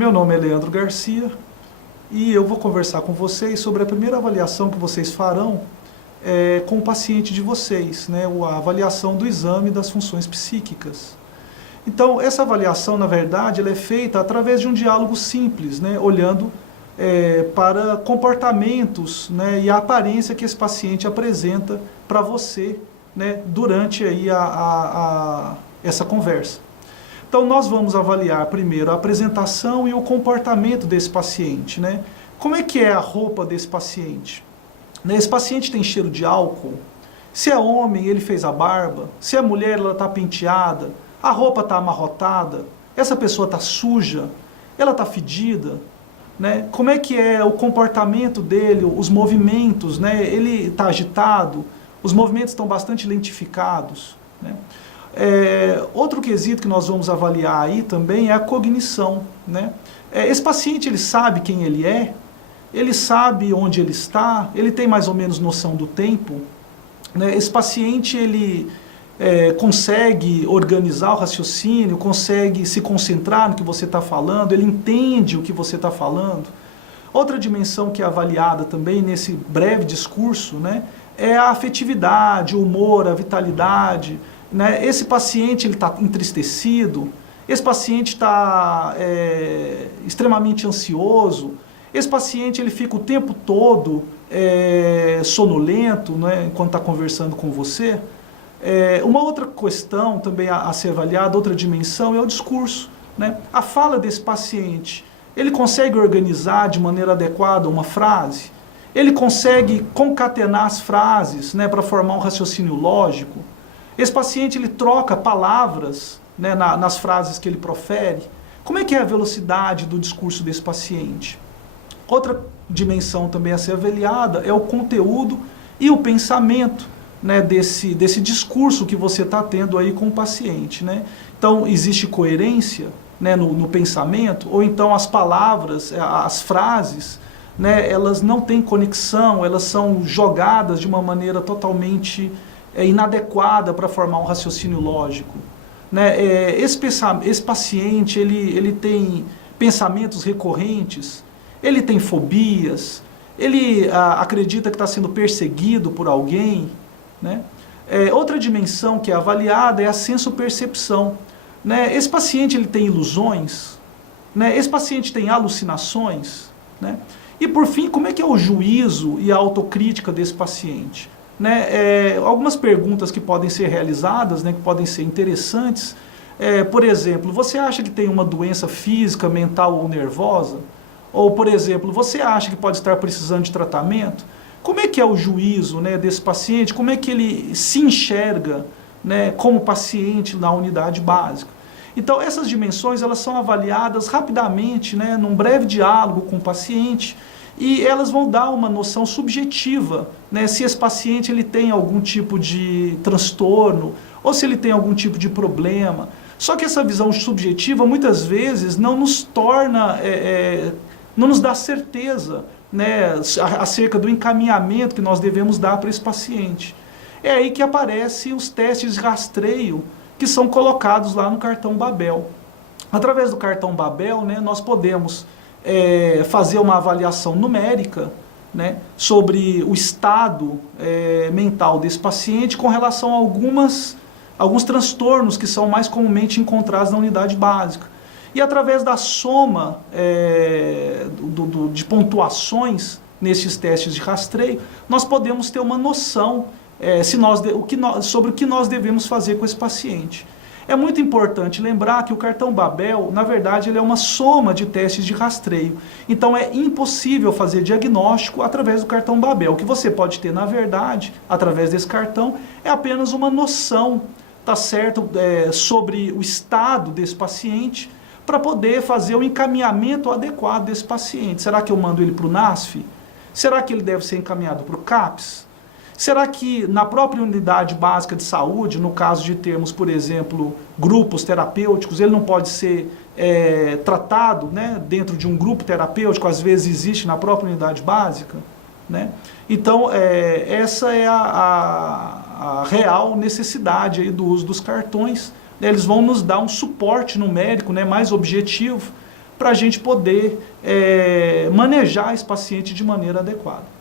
Meu nome é Leandro Garcia e eu vou conversar com vocês sobre a primeira avaliação que vocês farão com o paciente de vocês, né, a avaliação do exame das funções psíquicas. Então, essa avaliação, na verdade, ela é feita através de um diálogo simples, né, olhando para comportamentos, né, e a aparência que esse paciente apresenta para você, né, durante aí essa conversa. Então, nós vamos avaliar primeiro a apresentação e o comportamento desse paciente, né? Como é que é a roupa desse paciente? Esse paciente tem cheiro de álcool? Se é homem, ele fez a barba? Se é mulher, ela está penteada? A roupa está amarrotada? Essa pessoa está suja? Ela está fedida? Né? Como é que é o comportamento dele, os movimentos, né? Ele está agitado? Os movimentos estão bastante lentificados, né? Outro quesito que nós vamos avaliar aí também é a cognição, né? Esse paciente, ele sabe quem ele sabe onde ele está, ele tem mais ou menos noção do tempo, né? Esse paciente, ele consegue organizar o raciocínio, consegue se concentrar no que você está falando, ele entende o que você está falando. Outra dimensão que é avaliada também nesse breve discurso, né, é a afetividade, o humor, a vitalidade, né? Esse paciente está entristecido, esse paciente está extremamente ansioso, esse paciente ele fica o tempo todo sonolento, né, enquanto está conversando com você. Uma outra questão também a ser avaliada, outra dimensão, é o discurso, né? A fala desse paciente, ele consegue organizar de maneira adequada uma frase? Ele consegue concatenar as frases, né, para formar um raciocínio lógico? Esse paciente, ele troca palavras, né, nas frases que ele profere? Como é que é a velocidade do discurso desse paciente? Outra dimensão também a ser avaliada é o conteúdo e o pensamento, né, desse discurso que você está tendo aí com o paciente, né? Então, existe coerência, né, no pensamento, ou então as palavras, as frases, né, elas não têm conexão, elas são jogadas de uma maneira totalmente inadequada para formar um raciocínio lógico, né? Esse paciente, ele tem pensamentos recorrentes, ele tem fobias, ele acredita que está sendo perseguido por alguém, né? Outra dimensão que é avaliada é a sensopercepção, né? Esse paciente, ele tem ilusões, né? Esse paciente tem alucinações, né? E por fim, como é que é o juízo e a autocrítica desse paciente? Né? Algumas perguntas que podem ser realizadas, né, que podem ser interessantes, por exemplo, você acha que tem uma doença física, mental ou nervosa? Ou, por exemplo, você acha que pode estar precisando de tratamento? Como é que é o juízo, né, desse paciente? Como é que ele se enxerga, né, como paciente na unidade básica? Então, essas dimensões, elas são avaliadas rapidamente, né, num breve diálogo com o paciente, e elas vão dar uma noção subjetiva, né, se esse paciente ele tem algum tipo de transtorno, ou se ele tem algum tipo de problema. Só que essa visão subjetiva, muitas vezes, não nos torna, não nos dá certeza, né, acerca do encaminhamento que nós devemos dar para esse paciente. É aí que aparecem os testes de rastreio que são colocados lá no cartão Babel. Através do cartão Babel, né, nós podemos fazer uma avaliação numérica, né, sobre o estado mental desse paciente com relação a alguns transtornos que são mais comumente encontrados na unidade básica. E através da soma de pontuações nesses testes de rastreio, nós podemos ter uma noção sobre o que nós devemos fazer com esse paciente. É muito importante lembrar que o cartão Babel, na verdade, ele é uma soma de testes de rastreio. Então é impossível fazer diagnóstico através do cartão Babel. O que você pode ter, na verdade, através desse cartão, é apenas uma noção, tá certo, sobre o estado desse paciente, para poder fazer o encaminhamento adequado desse paciente. Será que eu mando ele para o NASF? Será que ele deve ser encaminhado para o CAPS? Será que na própria unidade básica de saúde, no caso de termos, por exemplo, grupos terapêuticos, ele não pode ser tratado, né, dentro de um grupo terapêutico, às vezes existe na própria unidade básica, né? Então, essa é a real necessidade aí do uso dos cartões. Eles vão nos dar um suporte numérico, né, mais objetivo, para a gente poder manejar esse paciente de maneira adequada.